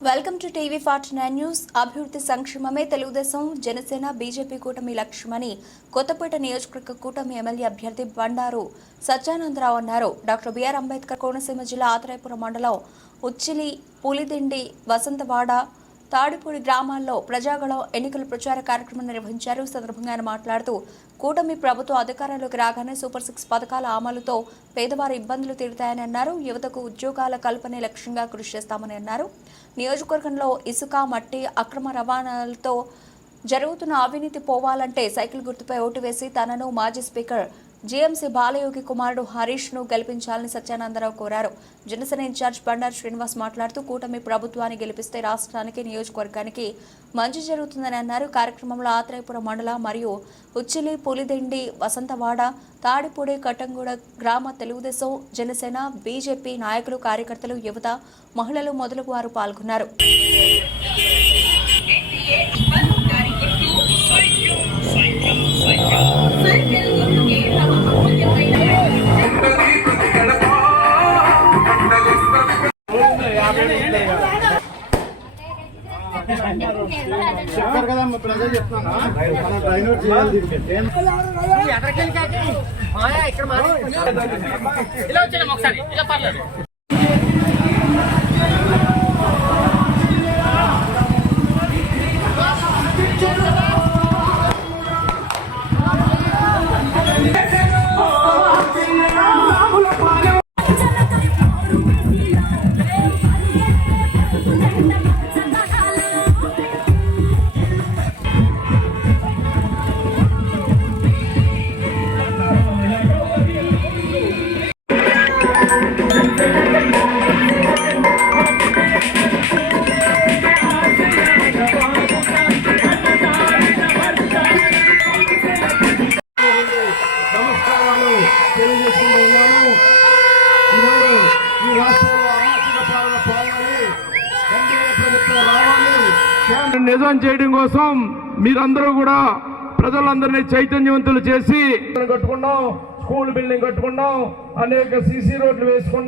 Welcome to TV 49 news. అభివృద్ధి సంక్షేమమే Telugu Desam Janasena BJP కూటమి లక్ష్యమని కొత్తపేట నియోజకవర్గ కూటమి ఎమ్మెల్యే అభ్యర్థి బండారు సత్యానందరావు అన్నారు. డాక్టర్ బిఆర్ అంబేద్కర్ కోనసీమ జిల్లా ఆత్రేయపురం మండలం ఉచ్చిలి, పులిదిండి, వసంతవాడ, తాడిపూడి గ్రామాల్లో ప్రజాగళం ఎన్నికల ప్రచార కార్యక్రమం నిర్వహించారు. సందర్భంగా ఆయన మాట్లాడుతూ కూటమి ప్రభుత్వం అధికారంలోకి రాగానే సూపర్ 6 పథకాల అమలుతో పేదవారి ఇబ్బందులు తీరుతాయని అన్నారు. యువతకు ఉద్యోగాల కల్పనే లక్ష్యంగా కృషి చేస్తామని అన్నారు. నియోజకవర్గంలో ఇసుక, మట్టి అక్రమ రవాణాలతో జరుగుతున్న అవినీతి పోవాలంటే సైకిల్ గుర్తుపై ఓటు వేసి తనను మాజీ స్పీకర్ జీఎంసీ బాలయోగి కుమారుడు హరీష్ ను గెలిపించాలని సత్యానందరావు కోరారు. జనసేన ఇన్ఛార్జ్ బండారు శ్రీనివాస్ మాట్లాడుతూ కూటమి ప్రభుత్వాన్ని గెలిపిస్తే రాష్ట్రానికి, నియోజకవర్గానికి మంచి జరుగుతుందని అన్నారు. కార్యక్రమంలో ఆత్రేయపురం మండల మరియు ఉచ్చిలి, పులిదిండి, వసంతవాడ, తాడిపూడి, కట్టంగూడ గ్రామ తెలుగుదేశం, జనసేన, బీజేపీ నాయకులు, కార్యకర్తలు, యువత, మహిళలు మొదలగు వారు పాల్గొన్నారు. చెప్పారు కదా ప్రజలు చెప్తున్నా మనం ట్రైనర్ చేయాలి. ఇలా వచ్చాము ఒకసారి ఇలా పర్లేదు. నిజం చేయడం కోసం మీరందరూ కూడా ప్రజలందరినీ చైతన్యవంతులు చేసి కట్టుకున్నాం, స్కూల్ బిల్డింగ్ కట్టుకున్నాం, అనేక సీసీ రోడ్లు వేసుకున్నాం.